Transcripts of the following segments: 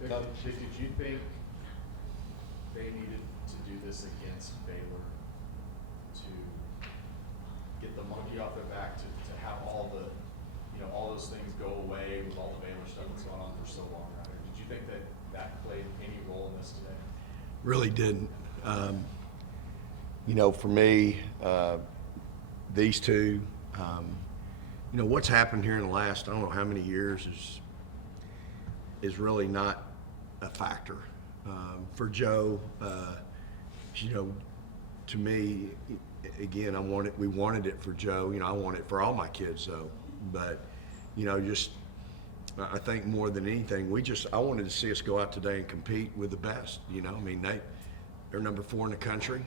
Did you think they needed to do this against Baylor to get the monkey off their back, to have all the, all those things go away with all the Baylor stuff that's gone on for so long around here? Did you think that played any role in this today? Really didn't. For me, these two, what's happened here in the last, I don't know how many years is really not a factor. For Joe, to me, again, we wanted it for Joe. I want it for all my kids though. But, I think more than anything, I wanted to see us go out today and compete with the best. They're number 4 in the country.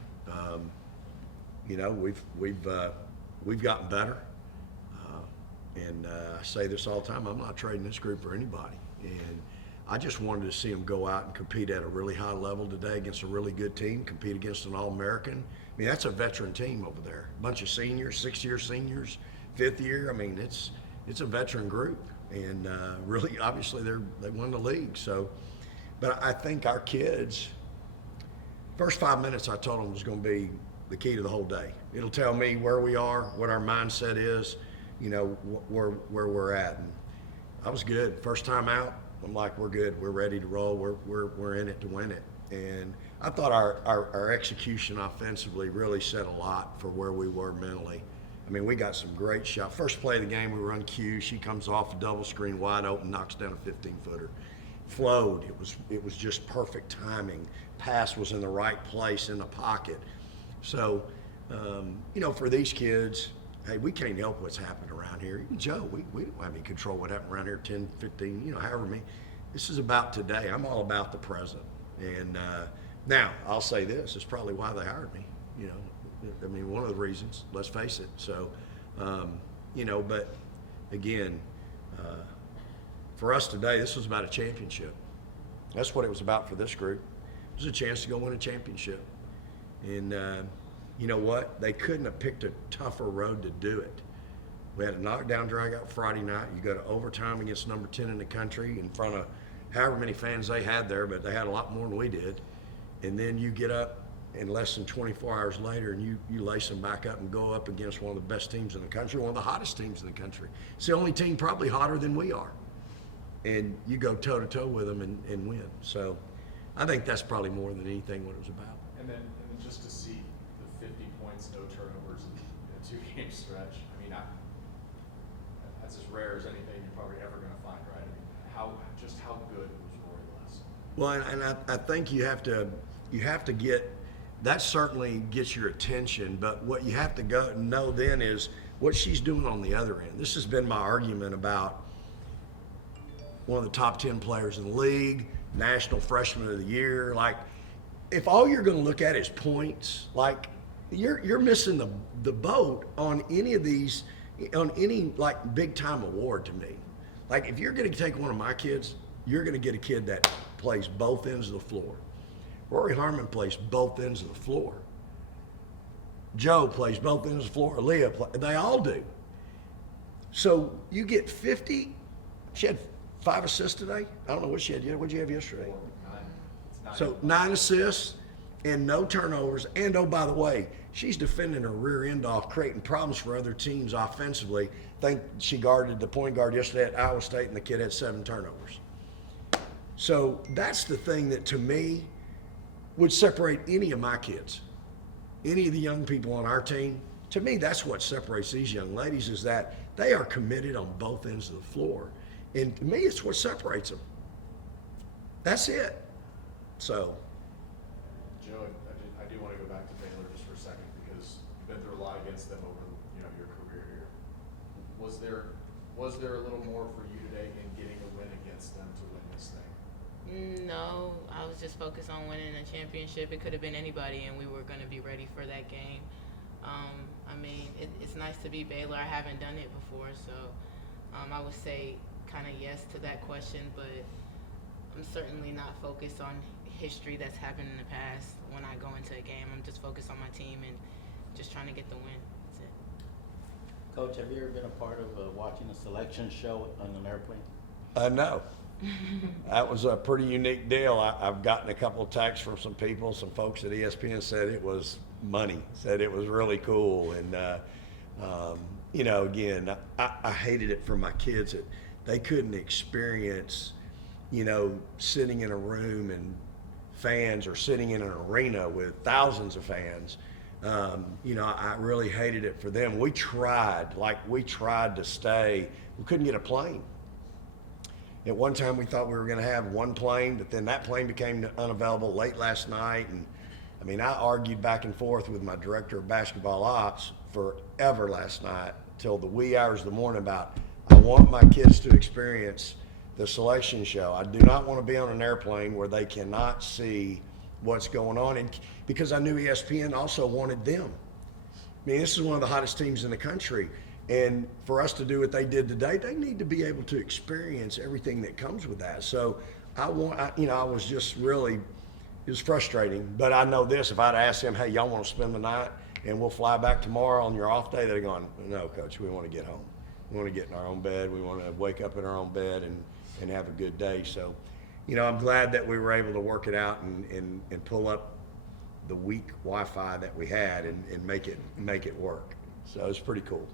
We've gotten better. And I say this all the time, I'm not trading this group for anybody. And I just wanted to see them go out and compete at a really high level today against a really good team, compete against an All-American. I mean, that's a veteran team over there. A bunch of seniors, 6-year seniors, 5th year. I mean, it's a veteran group. And really, obviously, they won the league. So, but I think our kids, first 5 minutes I told them was going to be the key to the whole day. It'll tell me where we are, what our mindset is, where we're at. And I was good. First time out, I'm like, we're good. We're ready to roll. We're in it to win it. And I thought our execution offensively really said a lot for where we were mentally. I mean, we got some great shots. First play of the game, we run Q. She comes off a double screen, wide open, knocks down a 15-footer. Flowed. It was just perfect timing. Pass was in the right place in the pocket. So, for these kids, hey, we can't help what's happened around here. Even Joe, we don't have any control what happened around here 10, 15, however many. This is about today. I'm all about the present. And now, I'll say this. It's probably why they hired me, I mean, one of the reasons, let's face it. So, but again, for us today, this was about a championship. That's what it was about for this group. It was a chance to go win a championship. And you know what? They couldn't have picked a tougher road to do it. We had a knockdown drag-out Friday night. You go to overtime against number 10 in the country in front of however many fans they had there, but they had a lot more than we did. And then you get up in less than 24 hours later and you lace them back up and go up against one of the best teams in the country, one of the hottest teams in the country. It's the only team probably hotter than we are. And you go toe-to-toe with them and win. So I think that's probably more than anything what it was about. And then just to see the 50 points, no turnovers in a 2-game stretch, I mean, that's as rare as anything you're probably ever going to find, right? I mean, how good was Rory Les? Well, and I think you have to get, that certainly gets your attention, but what you have to go know then is what she's doing on the other end. This has been my argument about one of the top 10 players in the league, National Freshman of the Year. Like, if all you're going to look at is points, like you're missing the boat on any of these, on any like big time award to me. Like, if you're going to take one of my kids, you're going to get a kid that plays both ends of the floor. Rory Harmon plays both ends of the floor. Joe plays both ends of the floor. Leah they all do. So you get 50. She had 5 assists today. I don't know what she had. What did you have yesterday? 9. So 9 assists and no turnovers. And oh, by the way, she's defending her rear end off, creating problems for other teams offensively. I think she guarded the point guard yesterday at Iowa State, and the kid had 7 turnovers. So that's the thing that, to me, would separate any of my kids, any of the young people on our team. To me, that's what separates these young ladies, is that they are committed on both ends of the floor. And to me, it's what separates them. That's it. So. Joe, I do want to go back to Baylor just for a second, because you've been through a lot against them over your career here. Was there a little more for you today in getting a win against them to win this thing? No, I was just focused on winning a championship. It could have been anybody, and we were going to be ready for that game. I mean, it's nice to beat Baylor. I haven't done it before, so I would say kind of yes to that question, but I'm certainly not focused on history that's happened in the past. When I go into a game, I'm just focused on my team and just trying to get the win. That's it. Coach, have you ever been a part of watching a selection show on an airplane? No. That was a pretty unique deal. I've gotten a couple of texts from some people, some folks at ESPN said it was money, said it was really cool. And, you know, again, I hated it for my kids that they couldn't experience, you know, sitting in a room and fans or sitting in an arena with thousands of fans. You know, I really hated it for them. We tried to stay. We couldn't get a plane. At one time, we thought we were going to have one plane, but then that plane became unavailable late last night. And I mean, I argued back and forth with my director of basketball ops forever last night till the wee hours of the morning about, I want my kids to experience the selection show. I do not want to be on an airplane where they cannot see what's going on. And because I knew ESPN also wanted them. I mean, this is one of the hottest teams in the country. And for us to do what they did today, they need to be able to experience everything that comes with that. So I was just really, it was frustrating. But I know this, if I'd asked them, hey, y'all want to spend the night and we'll fly back tomorrow on your off day, they'd have gone, no, Coach, we want to get home. We want to get in our own bed. We want to wake up in our own bed and have a good day. So, you know, I'm glad that we were able to work it out and pull up the weak Wi-Fi that we had and make it work. So it's pretty cool.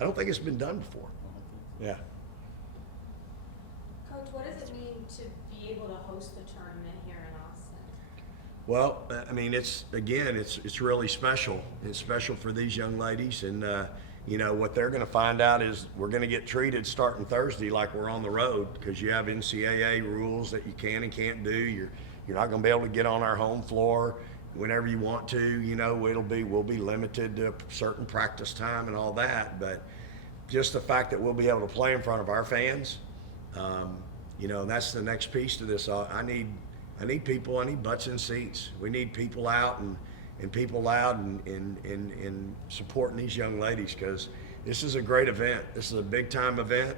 I don't think it's been done before. Yeah. Coach, what does it mean to be able to host the tournament here in Austin? Well, I mean, it's really special. It's special for these young ladies, and you know what they're going to find out is we're going to get treated starting Thursday like we're on the road because you have NCAA rules that you can and can't do. You're not going to be able to get on our home floor whenever you want to. You know, we'll be limited to certain practice time and all that. But just the fact that we'll be able to play in front of our fans, you know, that's the next piece to this. I need people. I need butts in seats. We need people out and people loud and supporting these young ladies because this is a great event. This is a big time event.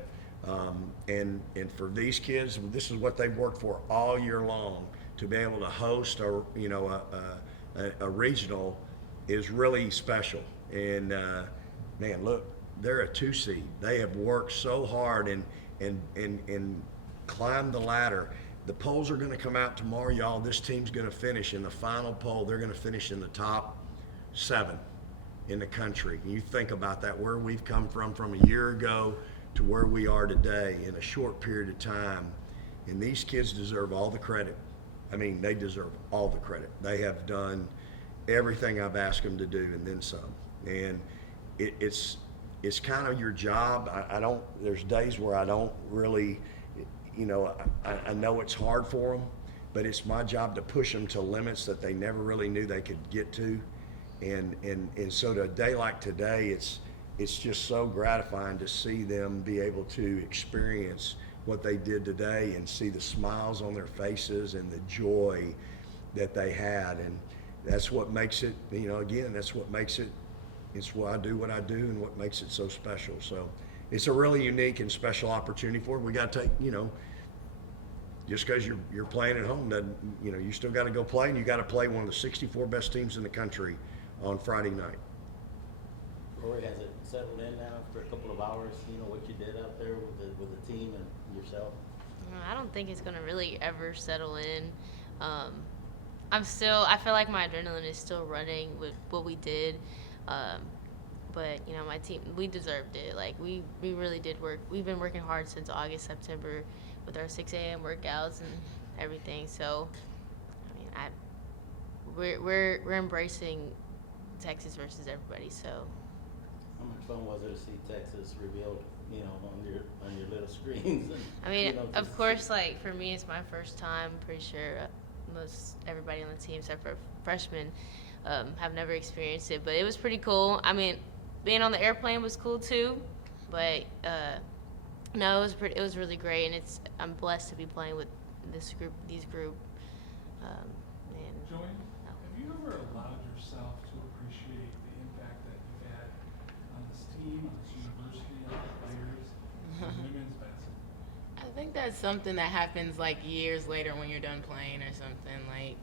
And for these kids, this is what they've worked for all year long. To be able to host a regional is really special. And man, look, they're a 2 seed. They have worked so hard and climbed the ladder. The polls are going to come out tomorrow, y'all. This team's going to finish in the final poll. They're going to finish in the top 7 in the country. And you think about that, where we've come from a year ago to where we are today in a short period of time. And these kids deserve all the credit. I mean, they deserve all the credit. They have done everything I've asked them to do and then some. And it's kind of your job. There's days where I don't really, you know, I know it's hard for them, but it's my job to push them to limits that they never really knew they could get to. And so to a day like today, it's just so gratifying to see them be able to experience what they did today and see the smiles on their faces and the joy that they had. And that's what makes it, you know, again, that's what makes it, it's why I do what I do and what makes it so special. So it's a really unique and special opportunity for it. We got to take, you know, just because you're playing at home, doesn't, you know, you still got to go play, and you got to play one of the 64 best teams in the country on Friday night. Rory, has it settled in now after a couple of hours, you know, what you did out there with the team and yourself? I don't think it's going to really ever settle in. I feel like my adrenaline is still running with what we did. But, you know, my team, we deserved it. Like, we really did work. We've been working hard since August, September with our 6 a.m. workouts and everything. So, I mean, we're embracing Texas versus everybody, so. How much fun was it to see Texas revealed, you know, on your little screens? And, I mean, you know, of course, like, for me, it's my first time. I'm pretty sure most everybody on the team, except for freshmen, have never experienced it. But it was pretty cool. I mean, being on the airplane was cool too. But no, it was really great, and I'm blessed to be playing with these group. Joey, have you ever allowed yourself to appreciate the impact that you've had on this team, on this university, on the players, on women's basketball? I think that's something that happens like years later when you're done playing or something, like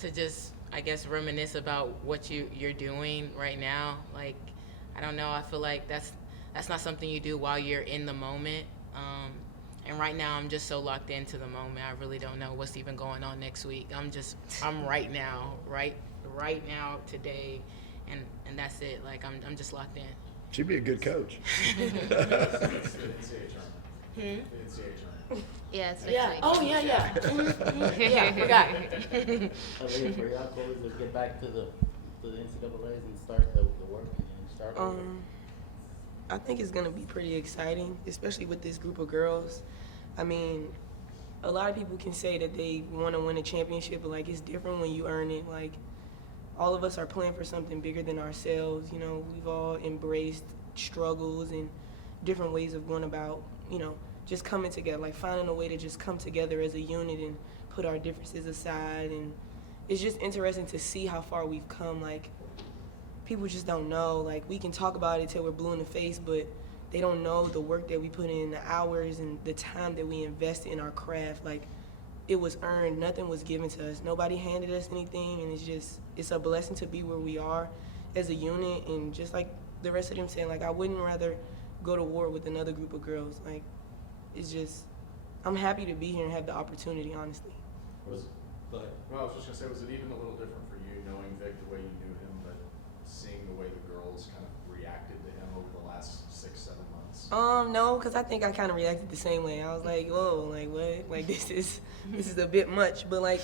to just, I guess, reminisce about what you're doing right now. Like, I don't know, I feel like that's not something you do while you're in the moment. And right now, I'm just so locked into the moment. I really don't know what's even going on next week. I'm right now, right now, today, and that's it. Like, I'm just locked in. She'd be a good coach. It's the NCAA tournament. The NCAA tournament. Yeah, it's Yeah. next Oh, week. yeah. Yeah, I forgot. Aaliyah, for y'all coaches to get back to the NCAA's and start the work and start over? I think it's gonna be pretty exciting, especially with this group of girls. I mean, a lot of people can say that they want to win a championship, but like it's different when you earn it. Like all of us are playing for something bigger than ourselves. You know, we've all embraced struggles and different ways of going about, you know, just coming together, like finding a way to just come together as a unit and put our differences aside. And it's just interesting to see how far we've come. Like people just don't know. Like we can talk about it till we're blue in the face, but they don't know the work that we put in, the hours and the time that we invested in our craft. Like it was earned. Nothing was given to us. Nobody handed us anything, and it's a blessing to be where we are as a unit. And just like the rest of them saying, like I wouldn't rather go to war with another group of girls. Like it's just, I'm happy to be here and have the opportunity, honestly. Go ahead. Well, I was just gonna say, was it even a little different for you knowing Vic the way you knew him, but seeing the way the girls kind of reacted to him over the last 6-7 months? No, because I think I kind of reacted the same way. I was like, whoa, like what? Like this is a bit much. But like,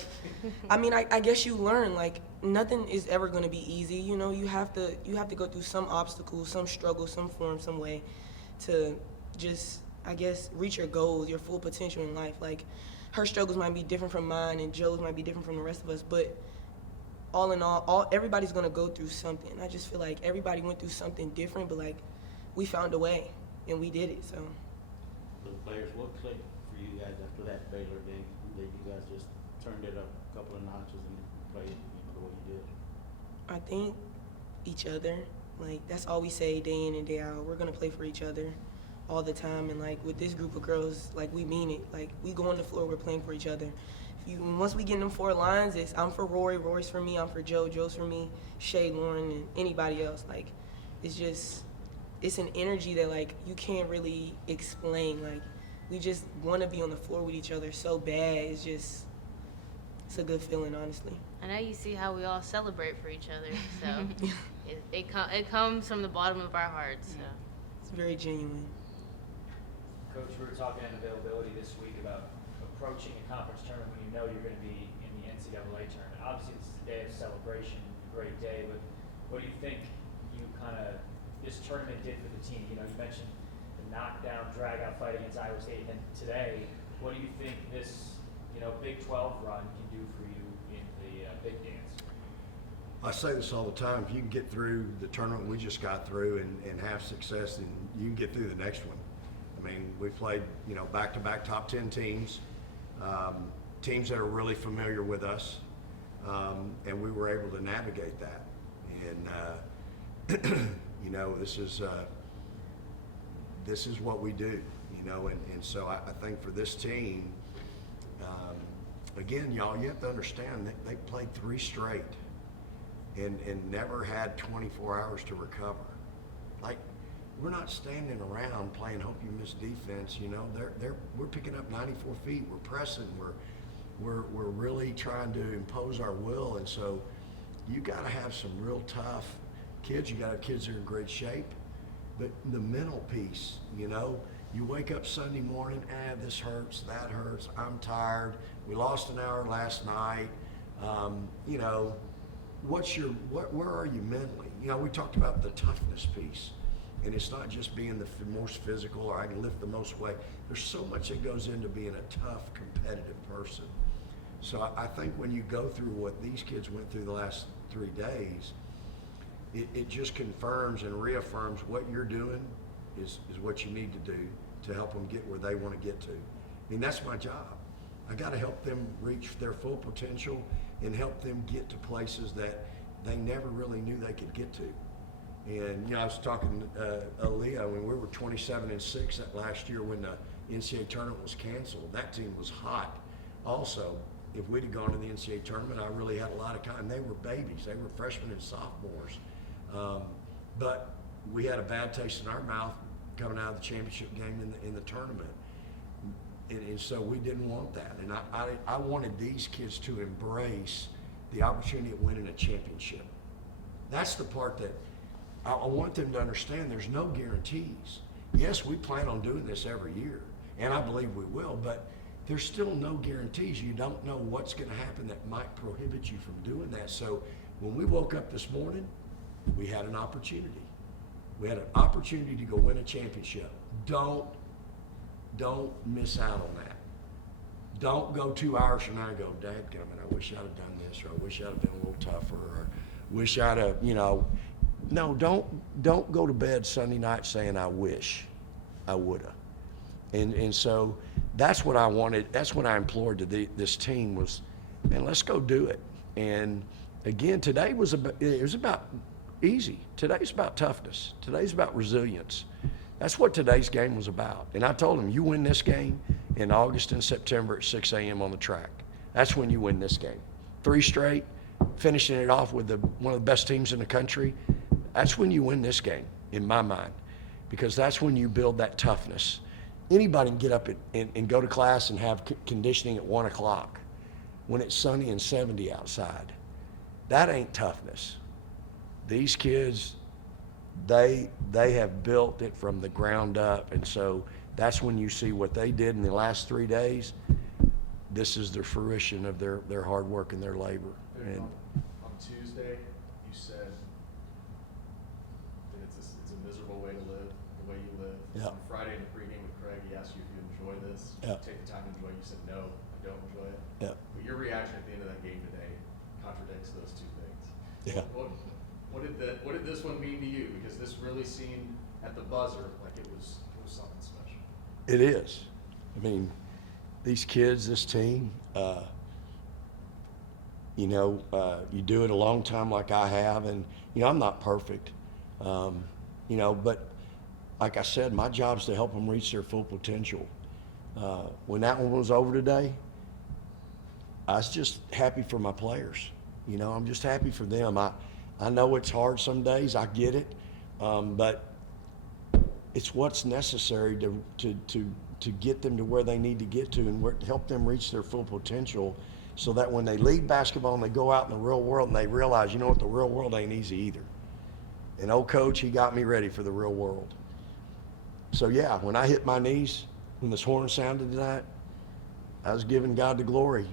I mean, I guess you learn, like nothing is ever going to be easy. You know, you have to go through some obstacles, some struggle, some form, some way to just, I guess, reach your goals, your full potential in life. Like her struggles might be different from mine and Joe's might be different from the rest of us, but all in all everybody's going to go through something. I just feel like everybody went through something different, but like we found a way and we did it. So The players, what clicked for you guys after that Baylor game? That you guys just turned it up a couple of notches and played, the way you did? I think each other. Like that's all we say day in and day out. We're gonna play for each other all the time, and like with this group of girls, like we mean it. Like we go on the floor, we're playing for each other. Once we get in them 4 lines, it's I'm for Rory, Rory's for me, I'm for Joe, Joe's for me, Shay, Lauren, and anybody else. Like it's an energy that like you can't really explain. Like we just want to be on the floor with each other so bad. It's a good feeling, honestly. I know you see how we all celebrate for each other, so it comes from the bottom of our hearts. So. It's very genuine. Coach, we were talking in availability this week about approaching a conference tournament when you know you're going to be in the NCAA tournament. Obviously, this is a day of celebration, a great day, but what do you think this tournament did for the team? You know, you mentioned the knockdown, drag-out fight against Iowa State, and today, what do you think this, Big 12 run can do for you in the Big Dance? I say this all the time. If you can get through the tournament we just got through and have success, then you can get through the next one. I mean, we played, back-to-back top 10 teams, teams that are really familiar with us, and we were able to navigate that. And, this is what we do, and so I think for this team, again, y'all, you have to understand that they played 3 straight and never had 24 hours to recover. Like, we're not standing around playing hope you miss defense, we're picking up 94 feet, we're pressing, we're really trying to impose our will, and so you gotta have some real tough kids. You gotta have kids that are in great shape, but the mental piece, you wake up Sunday morning, this hurts, that hurts, I'm tired, we lost an hour last night, where are you mentally? We talked about the toughness piece, and it's not just being the most physical or I can lift the most weight. There's so much that goes into being a tough, competitive person. So I think when you go through what these kids went through the last 3 days, it just confirms and reaffirms what you're doing is what you need to do to help them get where they want to get to. I mean, that's my job. I got to help them reach their full potential and help them get to places that they never really knew they could get to. And, I was talking to Aaliyah when we were 27-6 that last year when the NCAA tournament was canceled. That team was hot. Also, if we'd have gone to the NCAA tournament, I really had a lot of time. They were babies. They were freshmen and sophomores. But we had a bad taste in our mouth coming out of the championship game in the tournament. And so we didn't want that. And I wanted these kids to embrace the opportunity of winning a championship. That's the part that I want them to understand. There's no guarantees. Yes, we plan on doing this every year, and I believe we will, but there's still no guarantees. You don't know what's going to happen that might prohibit you from doing that. So when we woke up this morning, we had an opportunity. We had an opportunity to go win a championship. Don't miss out on that. Don't go 2 hours from now and go, dadgummit, I wish I'd have done this, or I wish I'd have been a little tougher, or wish I'd have, no, don't go to bed Sunday night saying I wish I woulda. And so that's what I wanted. That's what I implored to this team was, man, let's go do it. And again, today it was about easy. Today's about toughness. Today's about resilience. That's what today's game was about. And I told them, you win this game in August and September at 6 a.m. on the track. That's when you win this game. 3 straight, finishing it off with one of the best teams in the country. That's when you win this game, in my mind, because that's when you build that toughness. Anybody can get up and go to class and have conditioning at 1 o'clock when it's sunny and 70 outside. That ain't toughness. These kids, they have built it from the ground up, and so that's when you see what they did in the last 3 days. This is the fruition of their hard work and their labor. And on Tuesday, you said that it's a miserable way to live, the way you live. Yeah. On Friday in the pregame with Craig, he asked you if you enjoy this. Yeah. Take the time to enjoy it. You said, no, I don't enjoy it. Yeah. But your reaction at the end of that game today contradicts those two things. Yeah. What did this one mean to you? Because this really seemed at the buzzer like it was something special. It is. I mean, these kids, this team, you do it a long time like I have, and, I'm not perfect, but like I said, my job is to help them reach their full potential. When that one was over today, I was just happy for my players. I'm just happy for them. I know it's hard some days. I get it. But it's what's necessary to get them to where they need to get to and help them reach their full potential so that when they leave basketball and they go out in the real world and they realize, the real world ain't easy either. And old coach, he got me ready for the real world. So, yeah, when I hit my knees, when this horn sounded tonight, I was giving God the glory,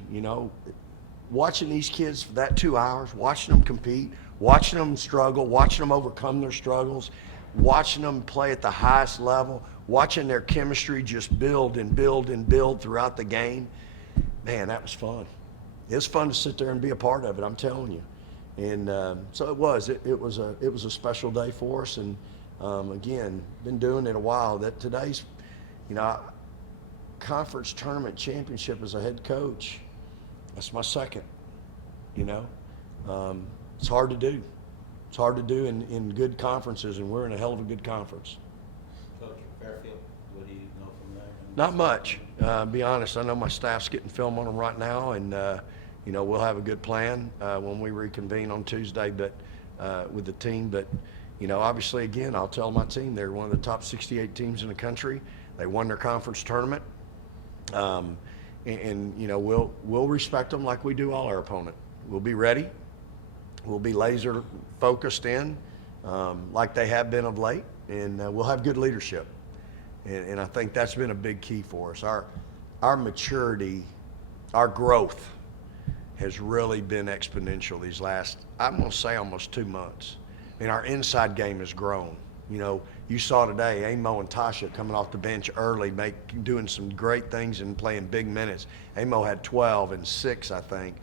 Watching these kids for that 2 hours, watching them compete, watching them struggle, watching them overcome their struggles, watching them play at the highest level, watching their chemistry just build and build and build throughout the game, man, that was fun. It was fun to sit there and be a part of it, I'm telling you. And so it was. It was a special day for us. And again, been doing it a while. That today's, conference tournament championship as a head coach. That's my second. It's hard to do. It's hard to do in good conferences, and we're in a hell of a good conference. Coach, Fairfield, what do you know from there? Not much. Be honest, I know my staff's getting film on them right now, and we'll have a good plan when we reconvene on Tuesday, but with the team. But obviously, again, I'll tell my team they're one of the top 68 teams in the country. They won their conference tournament, and we'll respect them like we do all our opponent. We'll be ready. We'll be laser focused in, like they have been of late, and we'll have good leadership. And I think that's been a big key for us. Our maturity, our growth has really been exponential these last, I'm going to say, almost 2 months. I mean, our inside game has grown. You saw today Amo and Tasha coming off the bench early, doing some great things and playing big minutes. Amo had 12 and 6, I think.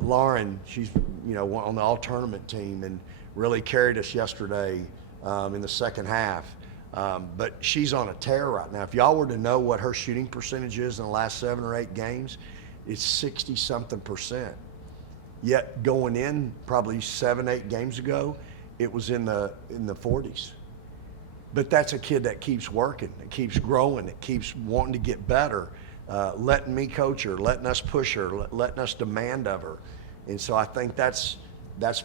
Lauren, she's on the all-tournament team and really carried us yesterday in the second half. But she's on a tear right now. If y'all were to know what her shooting percentage is in the last 7 or 8 games, it's 60-something%. Yet going in probably 7, 8 games ago, it was in the 40s. But that's a kid that keeps working, that keeps growing, that keeps wanting to get better, letting me coach her, letting us push her, letting us demand of her. And so I think that's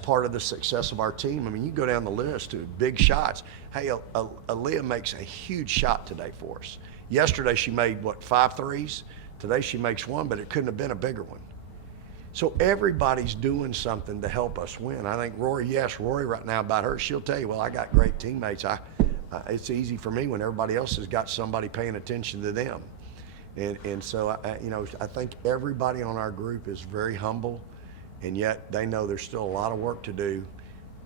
part of the success of our team. I mean, you go down the list to big shots. Hey, Aaliyah makes a huge shot today for us. Yesterday she made, 5 threes? Today she makes one, but it couldn't have been a bigger one. So everybody's doing something to help us win. I think Rory right now about her, she'll tell you, well, I got great teammates. It's easy for me when everybody else has got somebody paying attention to them. And so, I think everybody on our group is very humble, and yet they know there's still a lot of work to do.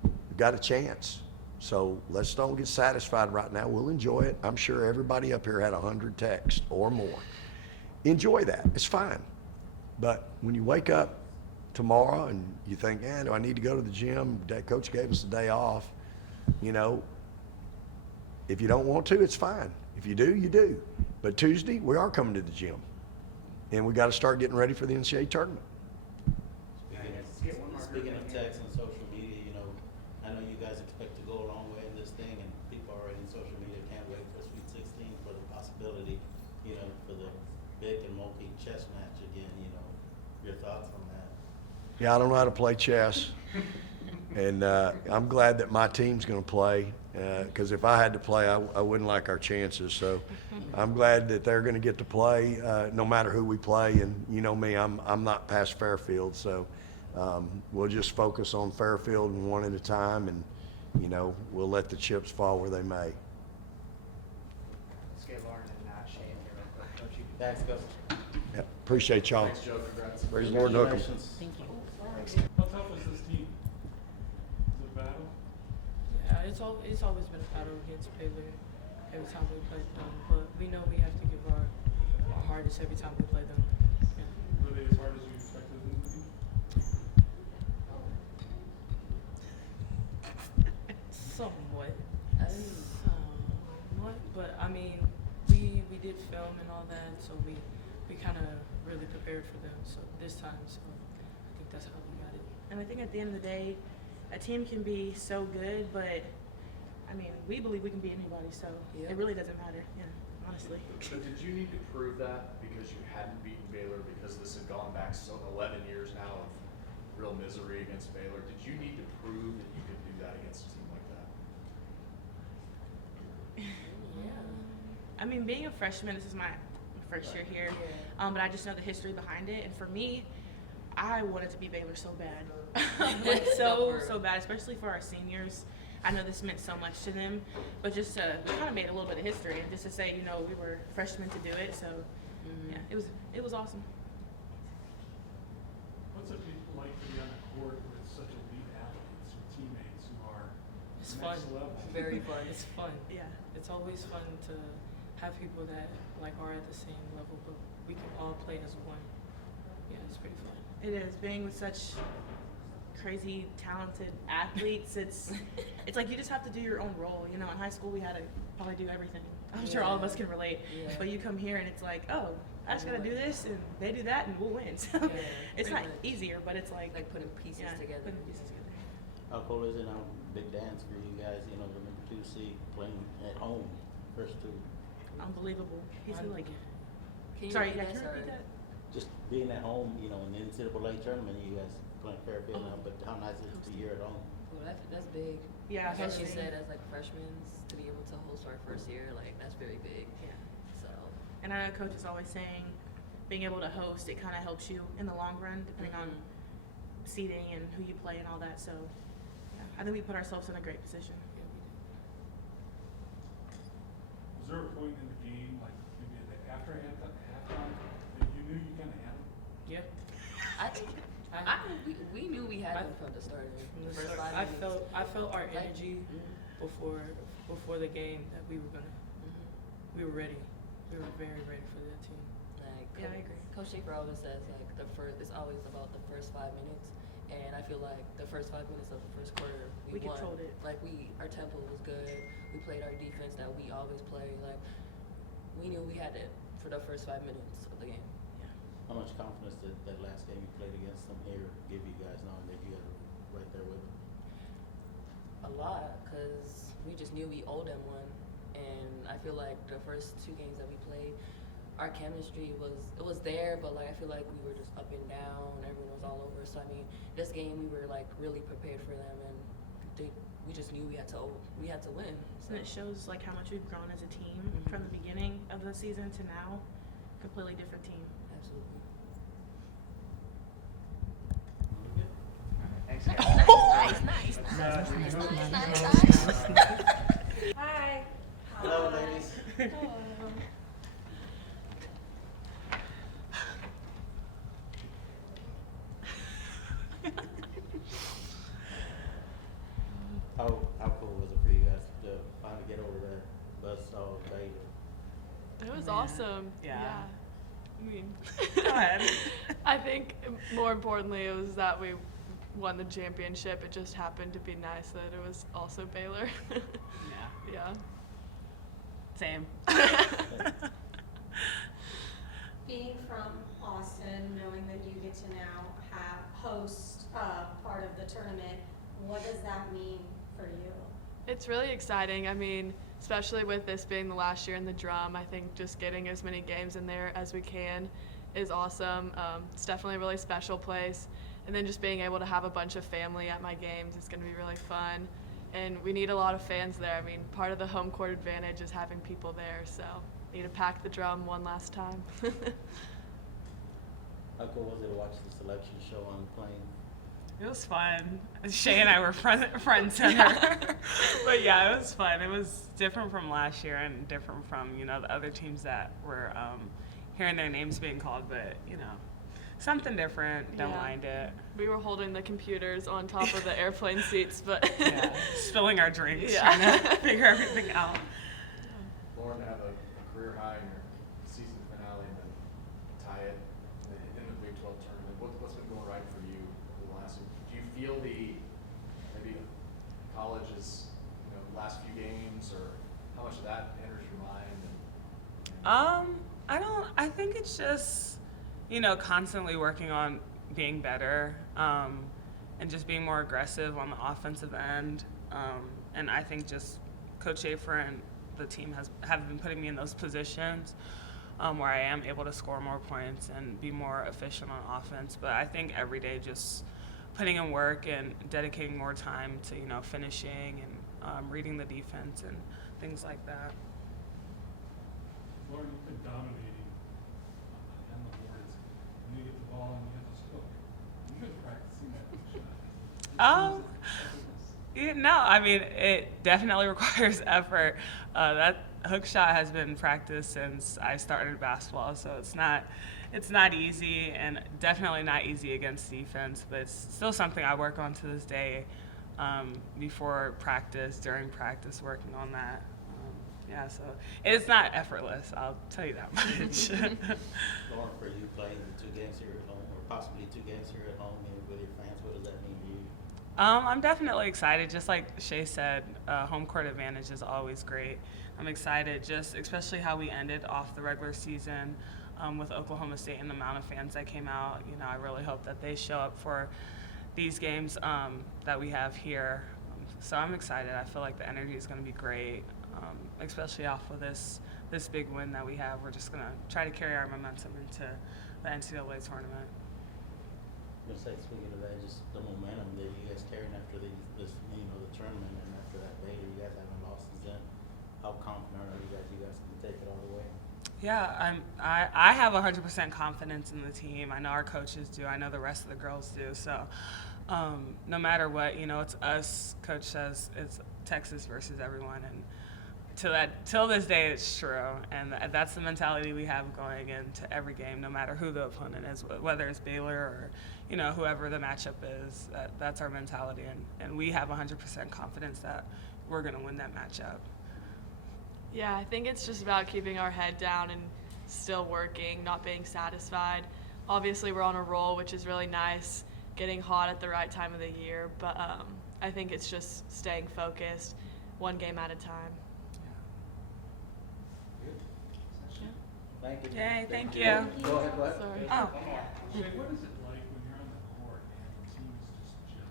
We've got a chance. So let's don't get satisfied right now. We'll enjoy it. I'm sure everybody up here had 100 texts or more. Enjoy that. It's fine. But when you wake up tomorrow and you think, do I need to go to the gym? Coach gave us a day off. If you don't want to, it's fine. If you do, you do. But Tuesday, we are coming to the gym. And we got to start getting ready for the NCAA tournament. Speaking of text and social media, I know you guys expect to go a long way in this thing, and people already in social media can't wait for Sweet 16 for the possibility, for the big and multi chess match again. Your thoughts on that? Yeah, I don't know how to play chess. And I'm glad that my team's going to play, because if I had to play, I wouldn't like our chances. So I'm glad that they're going to get to play, no matter who we play. And you know me, I'm not past Fairfield, so we'll just focus on Fairfield and one at a time, and we'll let the chips fall where they may. Let's get Lauren and Shane here real quick. Coach, you can- Thanks, Coach. Yeah, appreciate y'all. Thanks, Joe. Congrats. Praise the Lord, Hookem. Congratulations. Thank you. How tough is this team? Is it a battle? Yeah, it's always been a battle against Baylor every time we play them, but we know we have to give our hardest every time we play them. Yeah. Were they as hard as you expected them to be? Somewhat. Somewhat, but I mean, we did film and all that, so we kind of really prepared for them. So this time, so I think that's how we got it. And I think at the end of the day, a team can be so good, but I mean, we believe we can beat anybody, so it really doesn't matter. Yeah, honestly. So did you need to prove that because you hadn't beaten Baylor, because this had gone back 11 years now of real misery against Baylor? Did you need to prove that you could do that against a team like that? Yeah. I mean, being a freshman, this is my first year here, but I just know the history behind it. And for me, I wanted to be Baylor so bad, like so bad, especially for our seniors. I know this meant so much to them, but just we kind of made a little bit of history, and just to say, we were freshmen to do it. So yeah, it was awesome. What's it like to be on the court with such elite athletes or teammates who are It's next fun. level? Very fun. It's fun. Yeah. It's always fun to have people that are at the same level, but we can all play as one. Yeah, it's pretty fun. It is, being with such crazy talented athletes. It's like you just have to do your own role. In high school we had to probably do everything. I'm sure all of us can relate. Yeah. But you come here and it's like, oh, I just gotta do this, and they do that, and we'll win. So it's not easier, but it's like putting pieces together. Putting pieces together. How cool is it now? Big dance for you guys, the number 2 seed playing at home, first 2. Unbelievable. He's like, Can you sorry, repeat can you that? repeat that? Just being at home, in the NCAA tournament, you guys playing Fairfield now, but how nice is it to be here at home? Well, that's big. Yeah, As that's she big. said, as freshmen, to be able to host our first year, that's very big. Yeah. So And I know Coach is always saying, being able to host, it kind of helps you in the long run, depending on seeding and who you play and all that. So, yeah, I think we put ourselves in a great position. Was there a point in the game, like maybe after halftime, that you knew you kind of had it? Yeah. I think we knew we had them from the start. From the First start, 5 minutes. I felt our Like- energy before the game that we were ready. We were very ready for that team. Yeah, I agree. Coach Schaefer always says it's always about the first 5 minutes, and I feel like the first 5 minutes of the first quarter We won. controlled it. Our tempo was good. We played our defense that we always play. We knew we had it for the first 5 minutes of the game. How much confidence did that last game you played against them here give you guys, knowing that you guys were right there with them? A lot, because we just knew we owed them one, and I feel like the first 2 games that we played, our chemistry was there, but I feel like we were just up and down, everyone was all over. So this game we were really prepared for them, and we we just knew we had to win. So. And it shows like how much we've grown as a team from the beginning of the season to now. Completely different team. Absolutely. Thanks, guys. Hi. Hello, ladies. How cool was it for you guys to finally get over that buzzsaw Baylor? It was Man. awesome. Yeah. I mean, Go ahead. I think more importantly, it was that we won the championship. It just happened to be nice that it was also Baylor. Yeah. Yeah. Same. Being from Austin, knowing that you get to now host part of the tournament, what does that mean for you? It's really exciting. I mean, especially with this being the last year in the drum, I think just getting as many games in there as we can is awesome. It's definitely a really special place. And then just being able to have a bunch of family at my games is going to be really fun. And we need a lot of fans there. I mean, part of the home court advantage is having people there, so need to pack the drum one last time. How cool was it to watch the selection show on the plane? It was fun. Shay and I were front and center. But yeah, it was fun. It was different from last year and different from, the other teams that were hearing their names being called. But, something different. Don't Yeah. mind it. We were holding the computers on top of the airplane seats, but Yeah. Spilling our drinks, Yeah. trying to figure everything out. Lauren, to have a career high in your season finale and then tie it in the Big 12 tournament, what's been going right for you the last? Do you feel maybe college's last few games, or how much of that enters your mind? I think it's just, constantly working on being better, and just being more aggressive on the offensive end. And I think just Coach Schaefer and the team have been putting me in those positions where I am able to score more points and be more efficient on offense. But I think every day just putting in work and dedicating more time to, finishing and reading the defense and things like that. Lauren, you've been dominating on the boards. When you get the ball and you have to score. You guys practicing that hook shot? No, I mean, it definitely requires effort. That hook shot has been practiced since I started basketball, so it's not easy, and definitely not easy against defense, but it's still something I work on to this day, before practice, during practice, working on that. So it's not effortless, I'll tell you that much. Lauren, for you playing the 2 games here at home, or possibly 2 games here at home and with your fans, what does that mean to you? I'm definitely excited. Just like Shay said, home court advantage is always great. I'm excited, just especially how we ended off the regular season with Oklahoma State and the amount of fans that came out. I really hope that they show up for these games that we have here. So I'm excited. I feel like the energy is going to be great, especially off of this big win that we have. We're just going to try to carry our momentum into the NCAA tournament. I'm gonna say, speaking of that, just the momentum that you guys carrying after the tournament, and after that Baylor, you guys haven't lost since then. How confident are you guys can take it all the way? Yeah, I have 100% confidence in the team. I know our coaches do. I know the rest of the girls do. So no matter what, it's us. Coach says it's Texas versus everyone, and till this day, it's true. And that's the mentality we have going into every game, no matter who the opponent is, whether it's Baylor or whoever the matchup is. That's our mentality, and we have 100% confidence that we're going to win that matchup. Yeah, I think it's just about keeping our head down and still working, not being satisfied. Obviously, we're on a roll, which is really nice, getting hot at the right time of the year, but I think it's just staying focused, one game at a time. Thank you. Yay, thank you. Go ahead. Sorry. Oh. Shay, what is it like when you're on the court and the team is just gelling?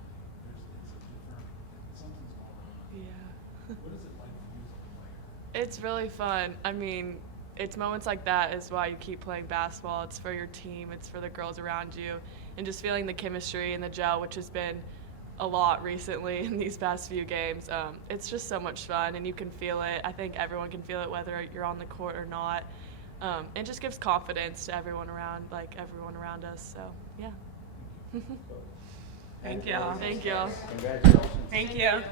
Something's going on. Yeah. What is it like for you as a player? It's really fun. I mean, it's moments like that is why you keep playing basketball. It's for your team. It's for the girls around you. And just feeling the chemistry and the gel, which has been a lot recently in these past few games. It's just so much fun, and you can feel it. I think everyone can feel it whether you're on the court or not. It just gives confidence to everyone around us. So yeah. Thank you. Thank you. Congratulations. Thank you.